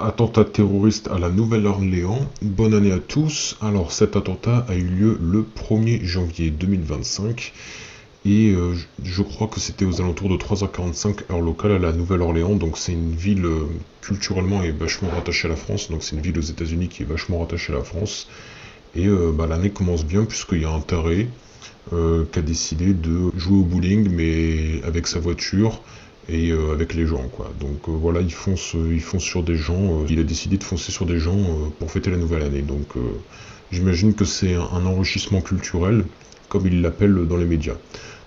Attentat terroriste à la Nouvelle-Orléans. Bonne année à tous. Alors cet attentat a eu lieu le 1er janvier 2025 et je crois que c'était aux alentours de 3h45 heure locale à la Nouvelle-Orléans. Donc c'est une ville culturellement est vachement rattachée à la France. Donc c'est une ville aux États-Unis qui est vachement rattachée à la France. Et l'année commence bien puisqu'il y a un taré qui a décidé de jouer au bowling mais avec sa voiture et avec les gens quoi. Donc voilà, il fonce sur des gens, il a décidé de foncer sur des gens pour fêter la nouvelle année. Donc j'imagine que c'est un enrichissement culturel, comme il l'appelle dans les médias.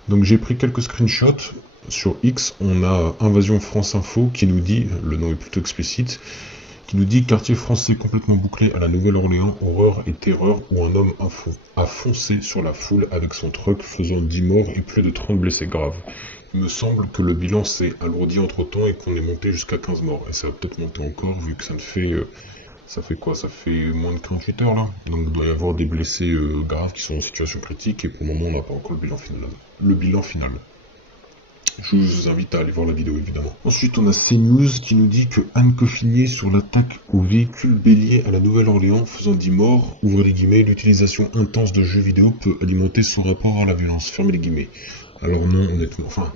Donc j'ai pris quelques screenshots. Sur X, on a Invasion France Info qui nous dit, le nom est plutôt explicite, qui nous dit quartier français complètement bouclé à la Nouvelle-Orléans, horreur et terreur, où un homme a foncé sur la foule avec son truck, faisant 10 morts et plus de 30 blessés graves. Il me semble que le bilan s'est alourdi entre temps et qu'on est monté jusqu'à 15 morts. Et ça va peut-être monter encore vu que ça fait quoi? Ça fait moins de 48 heures là. Donc il doit y avoir des blessés graves qui sont en situation critique et pour le moment on n'a pas encore le bilan final. Le bilan final. Je vous invite à aller voir la vidéo évidemment. Ensuite, on a CNews qui nous dit que Anne Coffinier sur l'attaque au véhicule bélier à la Nouvelle-Orléans faisant 10 morts, ouvrez les guillemets, l'utilisation intense de jeux vidéo peut alimenter son rapport à la violence, fermez les guillemets. Alors non, honnêtement, enfin,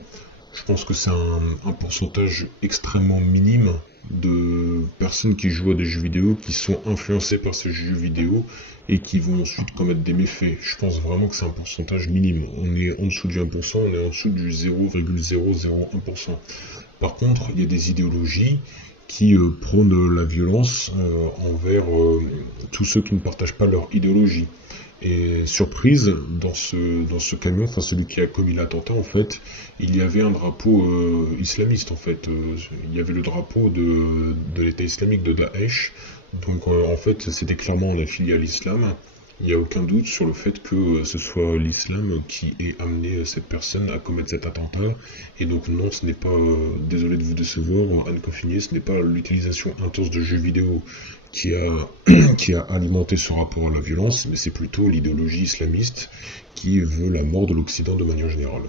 je pense que c'est un pourcentage extrêmement minime de personnes qui jouent à des jeux vidéo, qui sont influencées par ces jeux vidéo et qui vont ensuite commettre des méfaits. Je pense vraiment que c'est un pourcentage minime. On est en dessous du 1%, on est en dessous du 0,001%. Par contre, il y a des idéologies qui prônent la violence envers tous ceux qui ne partagent pas leur idéologie. Et surprise, dans ce camion, enfin celui qui a commis l'attentat en fait, il y avait un drapeau islamiste en fait. Il y avait le drapeau de l'État islamique de Daesh. Donc en fait c'était clairement en affilié à l'islam. Il n'y a aucun doute sur le fait que ce soit l'islam qui ait amené cette personne à commettre cet attentat. Et donc non, ce n'est pas, désolé de vous décevoir, Anne Coffinier, ce n'est pas l'utilisation intense de jeux vidéo qui a, qui a alimenté ce rapport à la violence, mais c'est plutôt l'idéologie islamiste qui veut la mort de l'Occident de manière générale.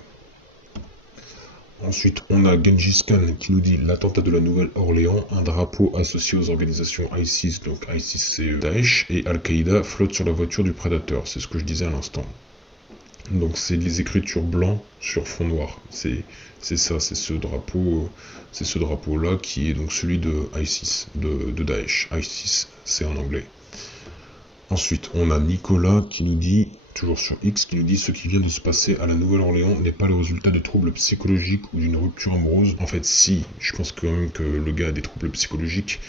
Ensuite, on a Gengis Khan qui nous dit l'attentat de la Nouvelle-Orléans, un drapeau associé aux organisations ISIS, donc ISIS c'est Daesh, et Al-Qaïda flotte sur la voiture du prédateur, c'est ce que je disais à l'instant. Donc c'est les écritures blancs sur fond noir, c'est ça, c'est ce drapeau-là qui est donc celui de ISIS, de Daesh. ISIS, c'est en anglais. Ensuite, on a Nicolas qui nous dit, toujours sur X, qui nous dit ce qui vient de se passer à la Nouvelle-Orléans n'est pas le résultat de troubles psychologiques ou d'une rupture amoureuse. En fait, si, je pense quand même que le gars a des troubles psychologiques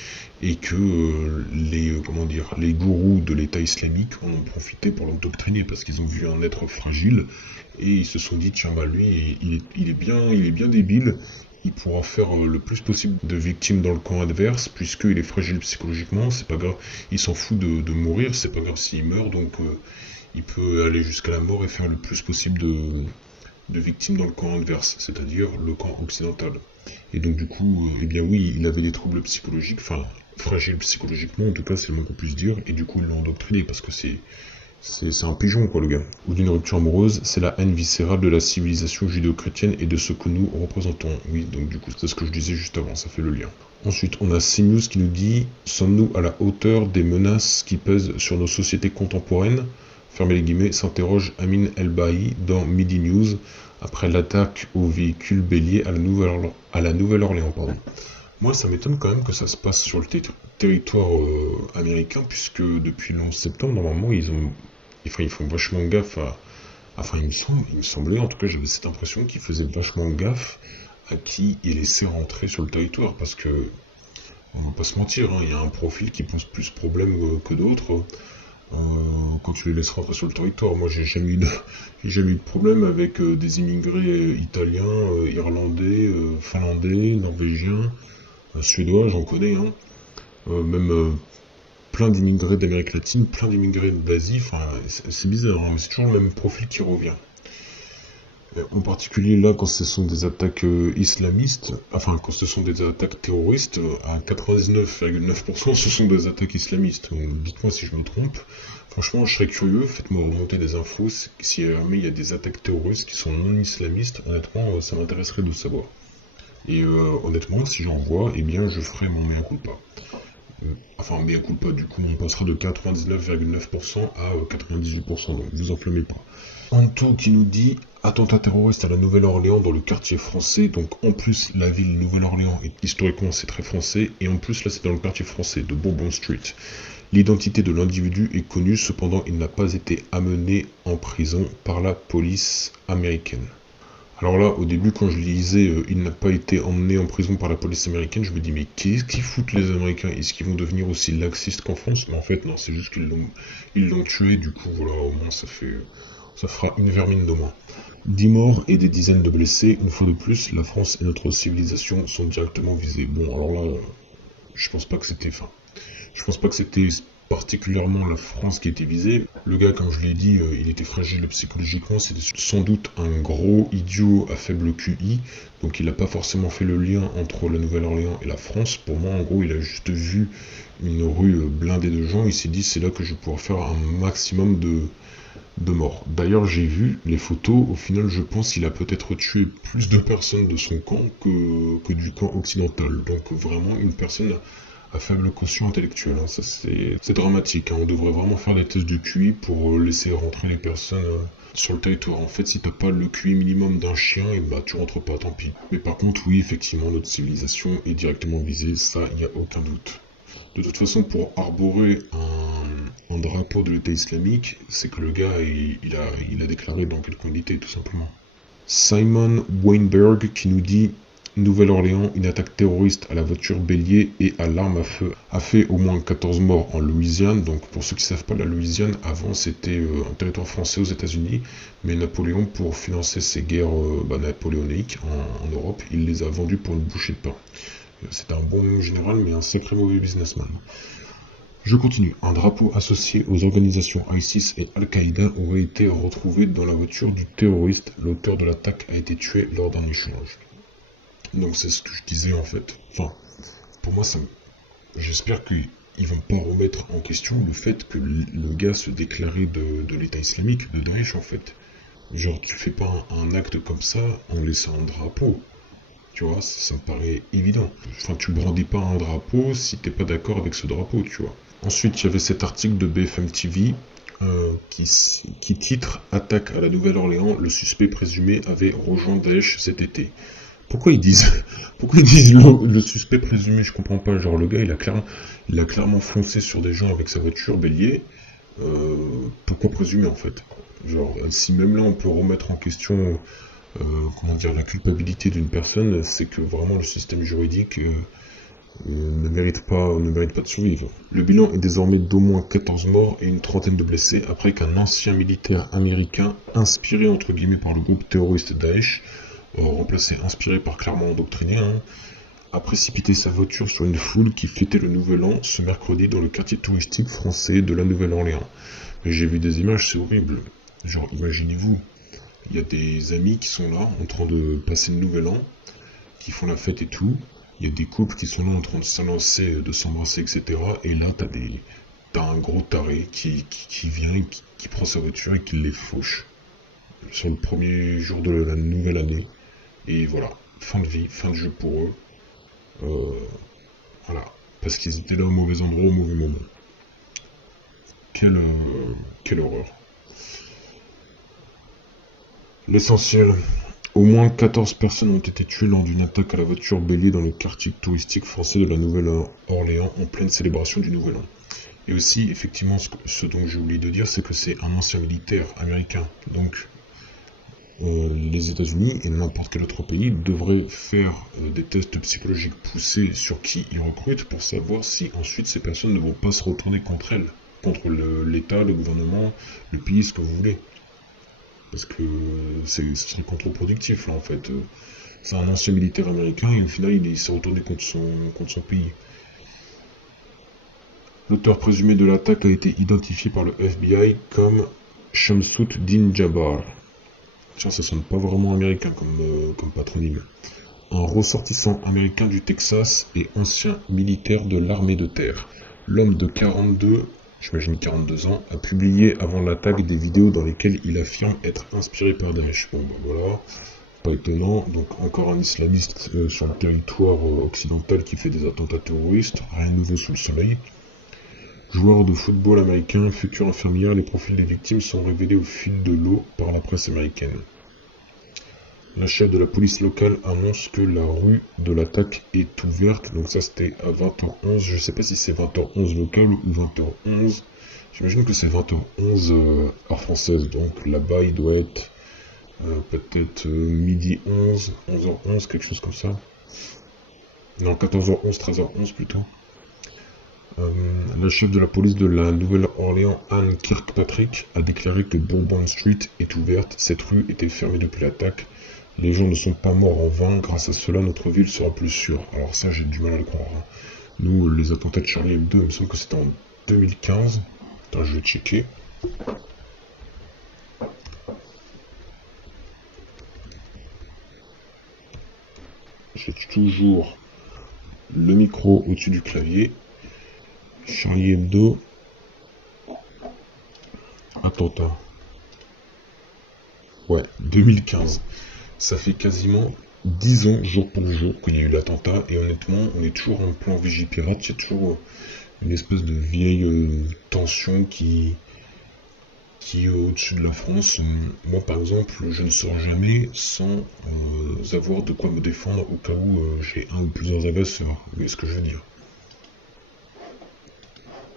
et que les gourous de l'État islamique en ont profité pour l'endoctriner parce qu'ils ont vu un être fragile et ils se sont dit tiens bah lui il est bien débile. Il pourra faire le plus possible de victimes dans le camp adverse, puisqu'il est fragile psychologiquement, c'est pas grave, il s'en fout de mourir, c'est pas grave s'il meurt, donc il peut aller jusqu'à la mort et faire le plus possible de victimes dans le camp adverse, c'est-à-dire le camp occidental. Et donc du coup, eh bien oui, il avait des troubles psychologiques, enfin, fragile psychologiquement, en tout cas c'est le moins qu'on puisse dire, et du coup ils l'ont endoctriné, parce que c'est un pigeon, quoi, le gars. Ou d'une rupture amoureuse, c'est la haine viscérale de la civilisation judéo-chrétienne et de ce que nous représentons. Oui, donc du coup, c'est ce que je disais juste avant, ça fait le lien. Ensuite, on a CNews qui nous dit « Sommes-nous à la hauteur des menaces qui pèsent sur nos sociétés contemporaines ?» Fermez les guillemets, s'interroge Amin El-Bahi dans Midi News après l'attaque au véhicule bélier à la Nouvelle-Orléans. Moi, ça m'étonne quand même que ça se passe sur le territoire américain, puisque depuis le 11 septembre, normalement, ils font vachement gaffe à... Enfin, il me semblait, en tout cas, j'avais cette impression qu'ils faisaient vachement gaffe à qui ils laissaient rentrer sur le territoire, parce que, on va pas se mentir, hein, il y a un profil qui pose plus problème que d'autres quand tu les laisses rentrer sur le territoire. Moi, j'ai jamais eu de problème avec des immigrés italiens, irlandais, finlandais, norvégiens, suédois, j'en connais, hein. Même plein d'immigrés d'Amérique latine, plein d'immigrés d'Asie, enfin c'est bizarre, hein, mais c'est toujours le même profil qui revient. En particulier là, quand ce sont des attaques islamistes, enfin quand ce sont des attaques terroristes, à 99,9% ce sont des attaques islamistes. Donc, dites-moi si je me trompe. Franchement, je serais curieux, faites-moi remonter des infos. Si jamais il y a des attaques terroristes qui sont non islamistes, honnêtement, ça m'intéresserait de savoir. Et honnêtement, si j'en vois, eh bien je ferai mon mea culpa. Enfin, mais écoute pas, du coup, on passera de 99,9% à 98%, donc vous enflammez pas. Anto qui nous dit attentat terroriste à la Nouvelle-Orléans dans le quartier français. Donc en plus la ville Nouvelle-Orléans est historiquement c'est très français et en plus là c'est dans le quartier français de Bourbon Street. L'identité de l'individu est connue, cependant il n'a pas été amené en prison par la police américaine. Alors là, au début, quand je lisais il n'a pas été emmené en prison par la police américaine, je me dis mais qu'est-ce qu'ils foutent les Américains? Est-ce qu'ils vont devenir aussi laxistes qu'en France? Mais en fait non, c'est juste qu'ils l'ont tué, du coup voilà, au moins ça fera une vermine de moins. 10 morts et des dizaines de blessés, une fois de plus, la France et notre civilisation sont directement visées. Bon, alors là, je pense pas que c'était, enfin, je pense pas que c'était particulièrement la France qui était visée. Le gars, comme je l'ai dit, il était fragile psychologiquement, c'était sans doute un gros idiot à faible QI, donc il n'a pas forcément fait le lien entre la Nouvelle-Orléans et la France. Pour moi, en gros, il a juste vu une rue blindée de gens, il s'est dit c'est là que je vais pouvoir faire un maximum de morts. D'ailleurs, j'ai vu les photos, au final, je pense qu'il a peut-être tué plus de personnes de son camp que du camp occidental. Donc vraiment une personne à faible quotient intellectuel. Hein. Ça, c'est dramatique. Hein. On devrait vraiment faire des tests de QI pour laisser rentrer les personnes sur le territoire. En fait, si t'as pas le QI minimum d'un chien, et bah tu rentres pas, tant pis. Mais par contre, oui, effectivement, notre civilisation est directement visée, ça, il n'y a aucun doute. De toute façon, pour arborer un drapeau de l'État islamique, c'est que le gars, il a déclaré dans quelle qualité, tout simplement. Simon Weinberg qui nous dit Nouvelle-Orléans, une attaque terroriste à la voiture bélier et à l'arme à feu a fait au moins 14 morts en Louisiane. Donc pour ceux qui ne savent pas, la Louisiane, avant c'était un territoire français aux États-Unis, mais Napoléon, pour financer ses guerres napoléoniques en Europe, il les a vendues pour une bouchée de pain. C'était un bon général, mais un sacré mauvais businessman. Je continue. Un drapeau associé aux organisations ISIS et Al-Qaïda aurait été retrouvé dans la voiture du terroriste. L'auteur de l'attaque a été tué lors d'un échange. Donc c'est ce que je disais en fait. Enfin, pour moi, j'espère qu'ils vont pas remettre en question le fait que le gars se déclarait de l'État islamique, de Daesh en fait. Genre, tu fais pas un acte comme ça en laissant un drapeau. Tu vois, ça me paraît évident. Enfin, tu brandis pas un drapeau si t'es pas d'accord avec ce drapeau, tu vois. Ensuite, il y avait cet article de BFM TV qui titre Attaque à la Nouvelle-Orléans, le suspect présumé avait rejoint Daesh cet été. Pourquoi ils disent, pourquoi ils disent le suspect présumé? Je comprends pas. Genre, le gars, il a clairement foncé sur des gens avec sa voiture bélier. Pourquoi présumer en fait? Genre, si même là on peut remettre en question comment dire, la culpabilité d'une personne, c'est que vraiment le système juridique ne mérite pas de survivre. Le bilan est désormais d'au moins 14 morts et une trentaine de blessés après qu'un ancien militaire américain, inspiré entre guillemets par le groupe terroriste Daesh, inspiré par clairement endoctriné, a précipité sa voiture sur une foule qui fêtait le Nouvel An ce mercredi dans le quartier touristique français de la Nouvelle-Orléans. Mais j'ai vu des images, c'est horrible. Genre, imaginez-vous, il y a des amis qui sont là en train de passer le Nouvel An, qui font la fête et tout. Il y a des couples qui sont là en train de s'annoncer, de s'embrasser, etc. Et là, t'as un gros taré qui vient, qui prend sa voiture et qui les fauche sur le premier jour de la nouvelle année. Et voilà, fin de vie, fin de jeu pour eux. Voilà, parce qu'ils étaient là au mauvais endroit, au mauvais moment. Quelle horreur. L'essentiel. Au moins 14 personnes ont été tuées lors d'une attaque à la voiture bélier dans le quartier touristique français de la Nouvelle-Orléans en pleine célébration du Nouvel An. Et aussi, effectivement, ce dont j'ai oublié de dire, c'est que c'est un ancien militaire américain. Donc, les États-Unis et n'importe quel autre pays devraient faire des tests psychologiques poussés sur qui ils recrutent pour savoir si ensuite ces personnes ne vont pas se retourner contre elles, contre l'État, le gouvernement, le pays, ce que vous voulez. Parce que ce serait contre-productif là en fait. C'est un ancien militaire américain et au final il s'est retourné contre son pays. L'auteur présumé de l'attaque a été identifié par le FBI comme Shamsud Din Jabbar. Tiens, ça sonne pas vraiment américain comme patronyme. Un ressortissant américain du Texas et ancien militaire de l'armée de terre. L'homme de 42 ans, a publié avant l'attaque des vidéos dans lesquelles il affirme être inspiré par Daesh. Bon, bah voilà, pas étonnant. Donc encore un islamiste sur le territoire occidental qui fait des attentats terroristes, rien de nouveau sous le soleil. Joueur de football américain, future infirmière, les profils des victimes sont révélés au fil de l'eau par la presse américaine. La chef de la police locale annonce que la rue de l'attaque est ouverte. Donc ça c'était à 20h11. Je sais pas si c'est 20h11 local ou 20h11. J'imagine que c'est 20h11 heure française. Donc là-bas il doit être peut-être midi 11, 11h11, quelque chose comme ça. Non, 14h11, 13h11 plutôt. La chef de la police de la Nouvelle-Orléans, Anne Kirkpatrick, a déclaré que Bourbon Street est ouverte. Cette rue était fermée depuis l'attaque. Les gens ne sont pas morts en vain. Grâce à cela, notre ville sera plus sûre. Alors ça, j'ai du mal à le croire. Hein. Nous, les attentats de Charlie Hebdo, il me semble que c'était en 2015. Attends, je vais checker. J'ai toujours le micro au-dessus du clavier. Charlie Hebdo. Attentat. Ouais, 2015. Ça fait quasiment 10 ans, jour pour jour, qu'il y a eu l'attentat. Et honnêtement, on est toujours en plan Vigipirate. Il y a toujours une espèce de vieille tension qui est au-dessus de la France. Moi, par exemple, je ne sors jamais sans avoir de quoi me défendre au cas où j'ai un ou plusieurs agresseurs. Vous voyez ce que je veux dire?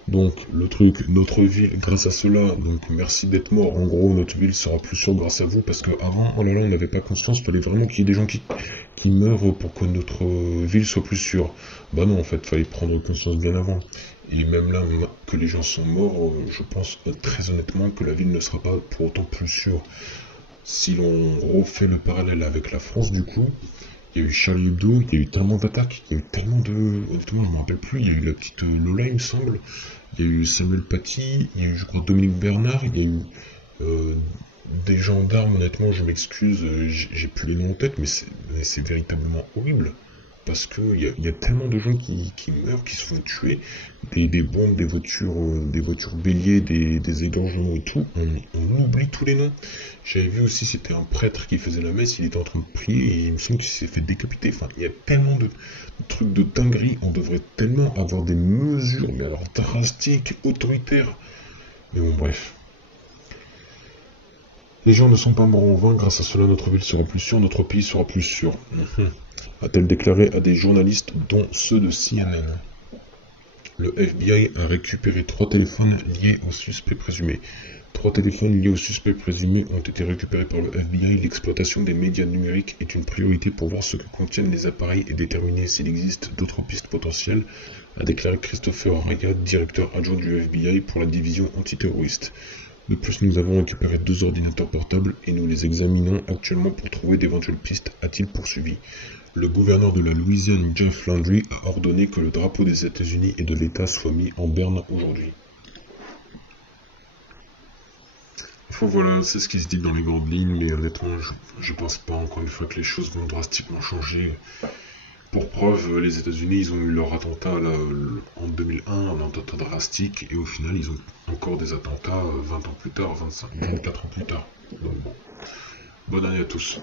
Donc, le truc, notre ville, grâce à cela, donc merci d'être mort. En gros, notre ville sera plus sûre grâce à vous, parce qu'avant, oh là là, on n'avait pas conscience, il fallait vraiment qu'il y ait des gens qui meurent pour que notre ville soit plus sûre. Bah non, en fait, il fallait prendre conscience bien avant. Et même là, que les gens sont morts, je pense très honnêtement que la ville ne sera pas pour autant plus sûre. Si l'on refait le parallèle avec la France, du coup, il y a eu Charlie Hebdo, il y a eu tellement d'attaques, il y a eu tellement de... Honnêtement, je ne me rappelle plus, il y a eu la petite Lola, il me semble. Il y a eu Samuel Paty, il y a eu, je crois, Dominique Bernard, il y a eu des gendarmes, honnêtement, je m'excuse, j'ai plus les noms en tête, mais c'est véritablement horrible. Parce qu'il y a tellement de gens qui meurent, qui se font tuer, des bombes, des voitures béliers, des égorgements et tout, on oublie tous les noms. J'avais vu aussi, c'était un prêtre qui faisait la messe, il était en train de prier et il me semble qu'il s'est fait décapiter. Enfin, il y a tellement de trucs de dinguerie, on devrait tellement avoir des mesures, mais alors drastiques, autoritaires. Mais bon, bref. Les gens ne sont pas morts en vain, grâce à cela notre ville sera plus sûre, notre pays sera plus sûr. A-t-elle déclaré à des journalistes, dont ceux de CNN. Le FBI a récupéré 3 téléphones liés au suspect présumé. 3 téléphones liés au suspect présumé ont été récupérés par le FBI. L'exploitation des médias numériques est une priorité pour voir ce que contiennent les appareils et déterminer s'il existe d'autres pistes potentielles, a déclaré Christopher Wray, directeur adjoint du FBI pour la division antiterroriste. De plus, nous avons récupéré 2 ordinateurs portables et nous les examinons actuellement pour trouver d'éventuelles pistes, a-t-il poursuivi. Le gouverneur de la Louisiane, Jeff Landry, a ordonné que le drapeau des États-Unis et de l'État soit mis en berne aujourd'hui. Enfin voilà, c'est ce qui se dit dans les grandes lignes, mais honnêtement, je pense pas encore une fois que les choses vont drastiquement changer. Pour preuve, les États-Unis, ils ont eu leur attentat là, en 2001, un attentat drastique, et au final, ils ont encore des attentats 20 ans plus tard, 24 ans plus tard. Donc bon, bonne année à tous.